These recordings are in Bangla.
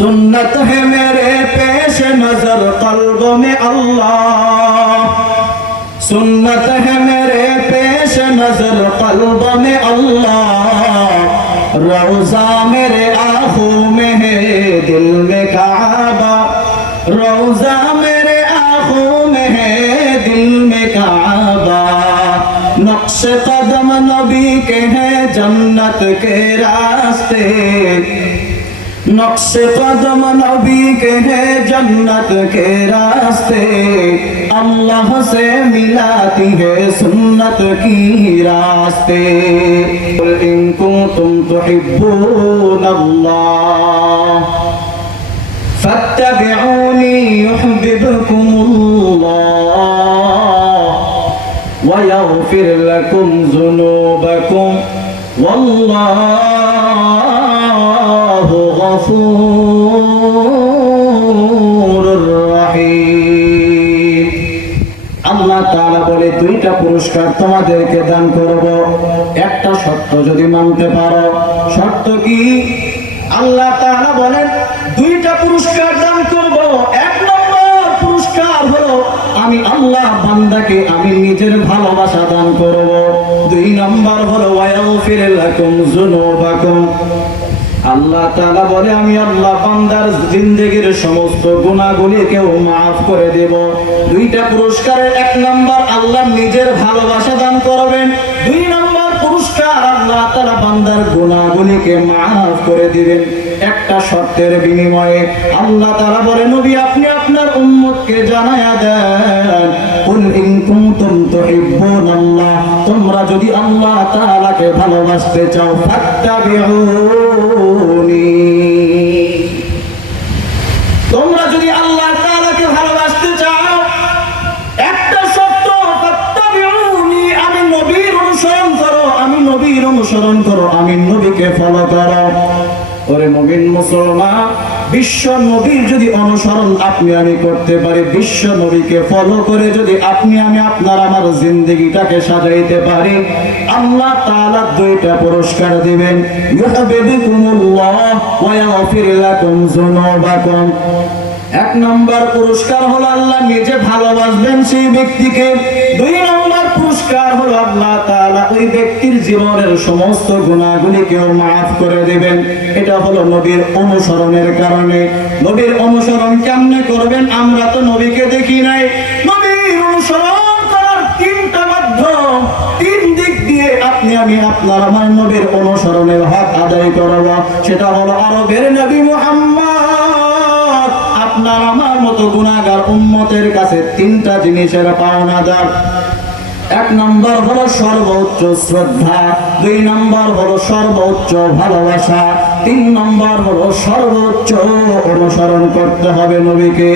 सुन्नत है मेरे पेश नजर कल्ब में अल्लाह, सुन्नत है मेरे पेश नजर कल्ब में अल्लाह, रोजा मेरे आंखों में है दिल में काबा, रोजा मेरे आंखों में है दिल में काबा, नक्श कदम नबी के हैं जन्नत के रास्ते, नक्श कदम नबी के हैं जन्नत के रास्ते, अल्लाह से मिलाती है सुन्नत की रास्ते। कुल इन कुंतुम तुहिब्बून अल्लाह फत्तबिऊनी युहब्बिबकुमुल्लाह व यग़फिर लकुम ज़ुनूबकुम वल्लाहु गफूरुर रहीम। আল্লাহ তাআলা বলে দুইটা পুরস্কার তোমাদেরকে দান করব, একটা শর্ত যদি মানতে পারো। শর্ত কি? আল্লাহ তাআলা বলেন দুইটা পুরস্কার দান করব। এক নম্বর পুরস্কার হলো আমি আল্লাহ বান্দাকে আমি নিজের ভালোবাসা দান করব। দুই নম্বর হলো ওয়ায়াগফির লাকুম যুনুবাকুম। আল্লাহ তাআলা বলে আমি আল্লাহ বান্দার জিন্দেগীর সমস্ত গুনাহগুলিকেও maaf করে দেব। দুইটা পুরস্কারের এক নম্বর আল্লাহ নিজের ভালোবাসা দান করবেন, দুই নম্বর পুরস্কার আল্লাহ তাআলা বান্দার গুনাহগুলিকে maaf করে দিবেন। একটা শর্তের বিনিময়ে আল্লাহ তাআলা বলে নবী আপনি আপনার উম্মতকে জানায়া দেন কুল ইন কুনতুম তুহিব্বুনাল্লাহ, তোমরা যদি আল্লাহ তাআলাকে ভালোবাসতে চাও ফাত্তাবিউনি, তোমরা যদি আল্লাহ তাআলাকে ভালোবাসতে চাও একটা শর্ত ফাত্তাবিউনি, আমি নবীর অনুসরণ করো, আমি নবীর অনুসরণ করো, আমি নবীকে ফলো করো। ওরে মুমিন মুসলমান, বিশ্ব নবীর যদি অনুসরণ আপনি আমি করতে পারি, বিশ্ব নবীকে ফলো করে যদি আপনি আমি আপনার আমার জিন্দেগিটাকে সাজাইতে পারি, আল্লাহ তাআলা দুইটা পুরস্কার দিবেন, ইউহিব্বুকুমুল্লাহ ওয়া ইয়াগফির লাকুম যুনুবাকুম। এক নম্বর পুরস্কার হলো আল্লাহ নিজে ভালোবাসবেন সেই ব্যক্তিকে, দুই নম্বর পুরস্কার হলো আল্লাহ তাআলা ওই ব্যক্তির জীবনের সমস্ত গুনাহগুলিকেও maaf করে দিবেন। এটা হলো নবীর অনুসরণের কারণে। নবীর অনুসরণ কেমনে করবেন? আমরা তো নবীকে দেখি নাই। নবীর অনুসরণ করার তিনটা মাধ্যম, তিন দিক দিয়ে আপনি আমি আপনার আমার নবীর অনুসরণের হক আদায় করব। সেটা হলো আরবের নবী মুহাম্মদ আপনার আমার মতো গুনাহগার উম্মতের কাছে তিনটা জিনিসের পাওনাদার। এক নম্বর হলো সর্বোচ্চ শ্রদ্ধা, দুই নম্বর হলো সর্বোচ্চ ভালোবাসা, তিন নম্বর হলো সর্বোচ্চ অনুসরণ করতে হবে নবীকে।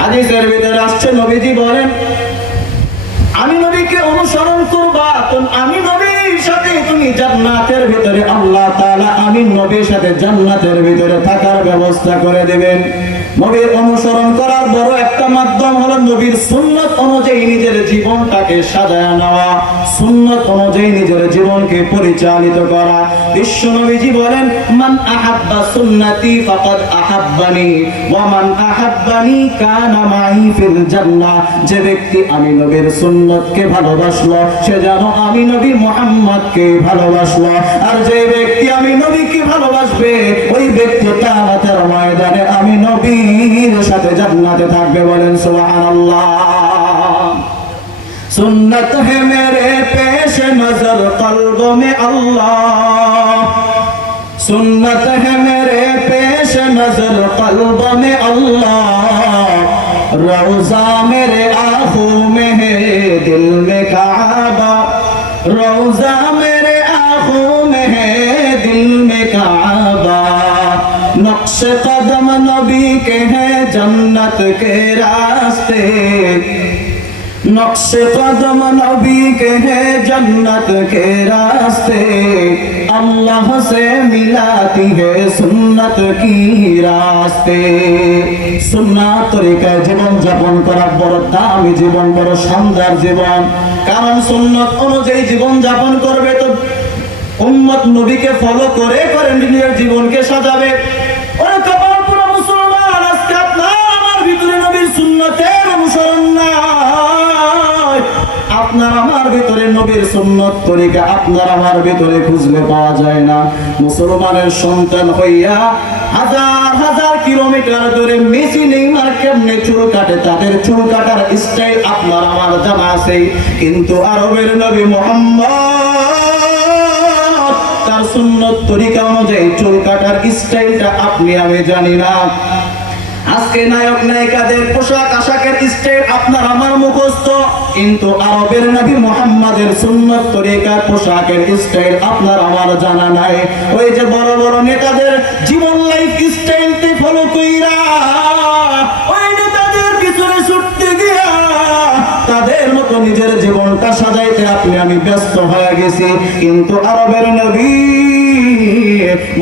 হাদিসের ভিতরে আসছে নবীজি বলেন আমি নবীকে অনুসরণ করবা তো আমি নবীর সাথে তুমি জান্নাতের ভিতরে আল্লাহ তাআলা আমি নবীর সাথে জান্নাতের ভিতরে থাকার ব্যবস্থা করে দিবেন। নবীর অনুসরণ করার বড় একটা মাধ্যম হলো নবীর সুন্নাত অনুযায়ী নিজের জীবনটাকে সাজায় নেওয়া, সুন্নাত অনুযায়ী নিজের জীবনকে পরিচালিত করা। বিশ্ব নবীজি বলেন মান আহাব্বা সুন্নতি ফাকাদ আহাব্বানি ওয়া মান আহাব্বানি কানা মাই ফিল জান্নাহ। যে ব্যক্তি আমি নবীর সুন্নতকে ভালোবাসলো সে যেন আমি নবী মুহাম্মদকে ভালোবাসলো, আর যে ব্যক্তি আমি নবীকে ভালোবাসবে ওই ব্যক্তি কিয়ামতের ময়দানে আমি নবীর সাথে জান্নাতে থাকবে। বলেন সুবহানাল্লাহ। सुन्नत है मेरे पेश नजर कल्ब में अल्लाह, सुन्नत है मेरे पेश नजर कल्ब में अल्लाह, रोजा मेरे आंखों में है दिल में काबा, रोजा मेरे आंखों में है दिल में काबा, नक्श कदम नबी के हैं जन्नत के रास्ते, नक्श कदम नबी के हैं जन्नत के रास्ते, अल्लाह से मिलाती है सुन्नत की रास्ते। सुन्नत तरीकाয় জীবন যাপন করা বড় দামি জীবন, বড় শানদার জীবন। কারণ সুন্নাত অনুযায়ী জীবন যাপন করবে তো উম্মত নবীকে ফলো করে করে নিজের জীবনকে সাজাবে। ওরে কপাল পুরো মুসলমান, আজকে আপনার আমার ভিতরে নবীর সুন্নতের অনুসরণ নাই। আপনার আমার ভিতরে নবীর সুন্নত তরিকা আপনার আমার ভিতরে খুঁজলে পাওয়া যায় না। মুসলমানের সন্তান হইয়া হাজার হাজার কিলোমিটার দূরে মেসি নেইমার কেমনে চুল কাটে, তাদের চুল কাটার স্টাইল আপনার আমার জানা আছে, কিন্তু আরবের নবী মুহাম্মদ তার সুন্নত তরিকা অনুযায়ী চুল কাটার স্টাইলটা আপনি আমি জানি না। আজকে নায়ক নায়িকাদের পোশাক আশাকের স্টাইল আপনার আমার মুখস্থ, কিন্তু আরবের নবী মুহাম্মাদের সুন্নত তরিকার পোশাকের স্টাইল আপনার আমার জানা নাই। ওই যে বড় বড় নেতাদের জীবন লাইফ স্টাইলটি ফলো কইরা ওই নেতাদের পিছনে ছুটতে গিয়া তাদের মতো নিজের জীবনটা সাজাইতে আপনি আমি ব্যস্ত হয়ে গেছি, কিন্তু আরবের নবী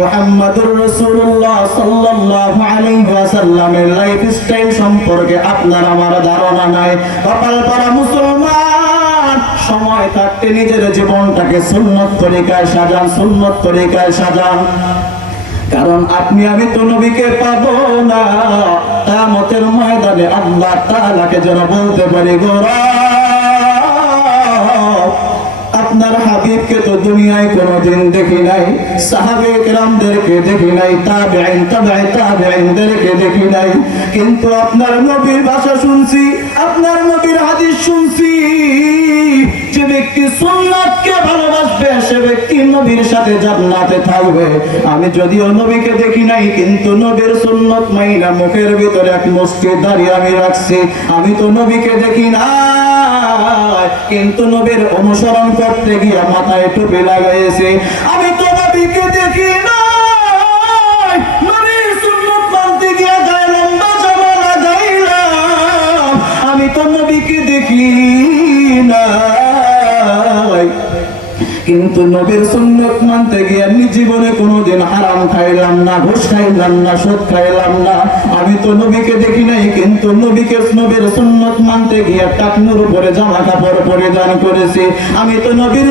মুহাম্মদুর রাসূলুল্লাহ সাল্লাল্লাহু আলাইহি ওয়াসাল্লামের লাইফস্টাইল সম্পর্কে আপনার আমার ধারণা নাই। কপাল পাড়া মুসলমান, সময় থাকতে নিজের জীবনটাকে সুন্নত তরিকায় সাজান, সুন্নত তরিকায় সাজান। কারণ আপনি আমি তো নবীকে পাবো না। কিয়ামতের ময়দানে আল্লাহ তাআলাকে যেন বলতে পারি, গো আপনার হাবিবকে তো দুনিয়ায় কোনোদিন দেখি নাই, সাহাবে কেরামদেরকে দেখি নাই, তাবেঈন তাবে তাবেঈনদেরকে দেখি নাই, কিন্তু আপনার নবীর ভাষা শুনছি, আপনার নবীর হাদিস শুনছি। যে ব্যক্তি সুন্নাতকে ভালোবাসবে সে ব্যক্তি নবীর সাথে জান্নাতে থাকবে। আমি যদিও নবীকে দেখি নাই, কিন্তু নবীর সুন্নত মাইনা মুখের ভিতরে এক মুষ্টি দাঁড়িয়ে আমি রাখছি। আমি তো নবীকে দেখি না, কিন্তু নবীর অনুসরণ করতে গিয়ে মাথায় টুপি লাগাইছে। আমি তো নবীকে দেখি না, নবীর সুন্নত মানতে গিয়ে গায়ে লম্বা জামা লাগাইলাম। আমি তো নবীকে দেখি না, কিন্তু নবীর সুন্নত মানতে গিয়ে আমি জীবনে কোনোদিন হারাম খাইলাম না, ঘুষ খাইলাম না, সুদ খাইলাম না। আমি তো নবীকে দেখি নাই, কিন্তু নবীর সুন্নত মানতে গিয়ে টাকনুর উপরে জামা কাপড় পরিধান করেছি। আমি তো নবীর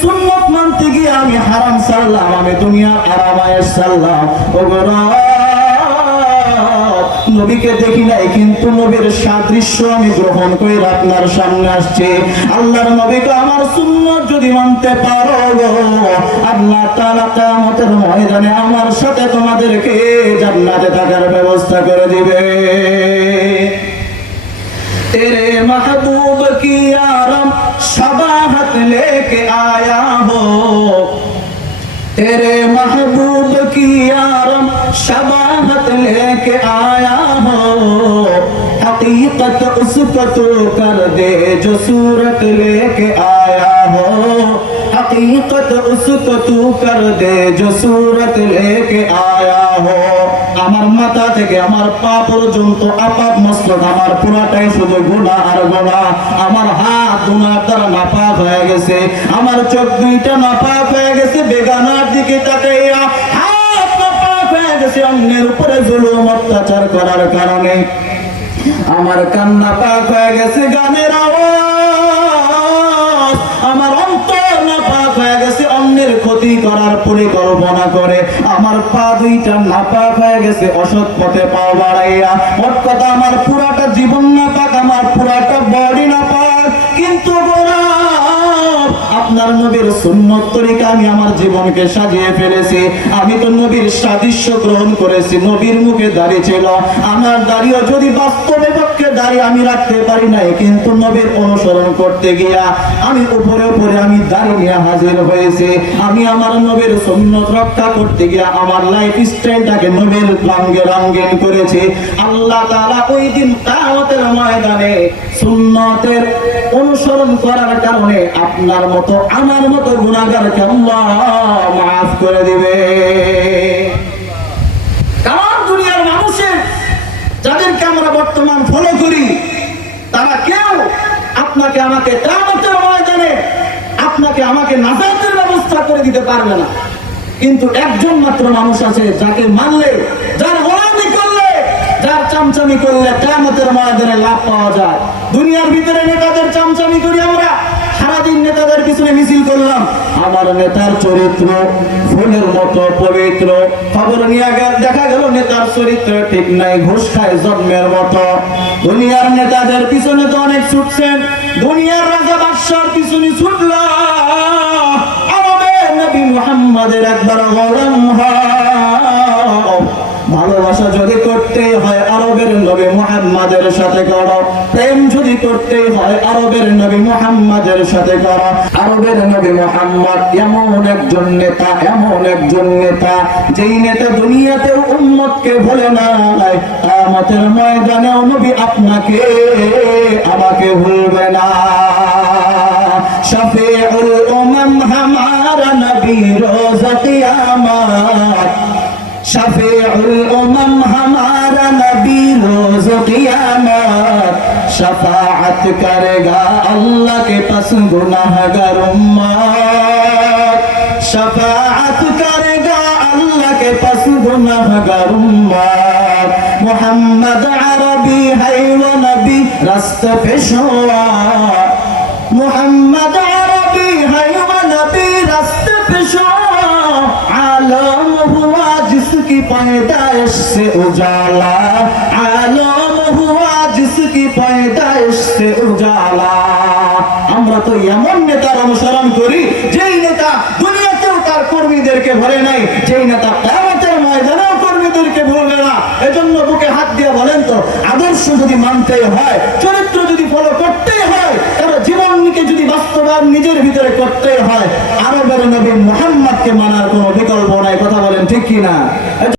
সুন্নত মানতে গিয়ে আমি হারাম ছাড়লাম, আমি দুনিয়ার আরামায়েশ ছাড়লাম। ওগো নবীকে দেখি নাই, কিন্তু নবীর সাদৃশ্য আমি গ্রহণ করে আপনার সামনে আসছে। আল্লাহর নবীকে আমার সুন্নত যদি মানতে পারো, আল্লাহ তাআলা কিয়ামতের ময়দানে আমার সাথে তোমাদেরকে জান্নাতে থাকার ব্যবস্থা করে দিবে। तेरे महबूब की आरम शबाहत लेके आया हो, तेरे महबूब की आरम शबाहत लेके आया हो, हकीकत उसको तू कर दे जो सूरत लेके आया हो, हकीकत उसको तू कर दे जो सूरत लेके आया हो। আমার মাথা থেকে আমার পা পর্যন্ত আপাত মস্তক আমার পুরাটাই শুধু গুনাহ আর গুনাহ। আমার হাত গুনাহ দ্বারা নাপাক হয়ে গেছে, আমার চোখ দুইটা নাপাক হয়ে গেছে বেগানার দিকে তাকাইয়া, হাত নাপাক হয়ে গেছে অন্যের উপরে জুলুম অত্যাচার করার কারণে, আমার কান নাপাক হয়ে গেছে গানের আওয়াজ, আমার অন্তর নাপাক হয়ে গেছে অন্যের ক্ষতি করার পরিকল্পনা করে, আমার পা দুইটা নাপাক হয়ে গেছে অসৎ পথে পা বাড়াইয়া। মোট কথা আমার পুরাটা জীবন নাপাক, আমার পুরাটা বডি নাপাক, কিন্তু আপনার নবীর সুন্নত তরিকা আমি আমার জীবনকে সাজিয়ে ফেলেছি। আমি তো নবীর সাদৃশ্য গ্রহণ করেছি। নবীর মুখে দাড়ি ছিল, আমার দাড়িও যদি বাস্তবে পক্ষে দাড়ি আমি রাখতে পারি নাই, কিন্তু নবীর অনুসরণ করতে গিয়া আমি উপরে উপরে আমি দাড়ি নিয়ে হাজির হয়েছি। আমি আমার নবীর সুন্নত রক্ষা করতে গিয়া আমার লাইফ স্টাইলটাকে নবীর রঙে রঙিন করেছি। আল্লাহ তাআলা ওই দিন কিয়ামতের ময়দানে সুন্নতের অনুসরণ করার কারণে আপনার মতো আমার মতো গুনাহগারকে আল্লাহ মাফ করে দিবে। কারণ দুনিয়ার মানুষের যাদেরকে আমরা বর্তমান ফলো করি, তারা কেউ আপনাকে আমাকে কিয়ামতের ময়দানে আপনাকে আমাকে নাজাতের ব্যবস্থা করে দিতে পারবে না। কিন্তু একজন মাত্র মানুষ আছে যাকে মানলে, যার গোলামি করলে, যার চামচামি করলে কিয়ামতের ময়দানে লাভ পাওয়া যায়। দুনিয়ার ভিতরে নেতাদের চামচামি করি আমরা, সারাদিন নেতাদের পিছনে মিছিল করলাম, আমার নেতার চরিত্র ফুলের মতো পবিত্র, খবর নিয়ে দেখা গেল নেতার চরিত্র ঠিক নাই, ঘুষ খায় জন্মের মতো। দুনিয়ার নেতাদের পিছনে তো অনেক ছুটছেন, দুনিয়ার রাজা বাদশার পিছনে ছুটল, আরবের নবী মুহাম্মাদের একবার গোলাম হও। ভালোবাসা যদি করতে হয় আরবের নবী মুহাম্মাদের সাথে করো, প্রেম যদি করতে হয় আরবের নবী মুহাম্মাদের সাথে করো। আরবের নবী মুহাম্মদ এমন একজন নেতা, এমন একজন নেতা, যেই নেতা দুনিয়াতেও উম্মতকে ভুলে নাই, কিয়ামতের ময়দানেও নবী আপনাকে আমাকে ভুলবে না। শফিউল উমাম হামারা নবী রোজ কিয়ামত, शफीउल उमम हमारा नबी रोज क़ियामत, शफाअत करेगा अल्लाह के पास गुनाहगार उम्मत, शफाअत करेगा अल्लाह के पास गुनाहगार उम्मत। मोहम्मद अरबी है वो नबी रास्ते पेशवा, मोहम्मद अरबी है वो नबी रास्ते पेशवा, आलम हुआ जिसकी पैदाइश से उजाला, आलम हुआ जिसकी पैदाइश से उजाला। আমরা তো এমন নেতার অনুসরণ করি যেই নেতা দুনিয়াতেও তার কর্মীদেরকে ভরে নাই, যেই নেতা কিয়ামতের ময়দানেও কর্মীদেরকে ভুলবে না। এজন্য বুকে হাত দিয়ে বলেন তো, আদর্শ যদি মানতে হয়, চরিত্র যদি ফলো করতে হয়, তাহলে জীবনকে যদি বাস্তবায়ন নিজের ভিতরে করতে হয়, আরবের নবী মুহাম্মদকে মানার কোনো বিকল্প নাই। কথা বলেন ঠিক কিনা?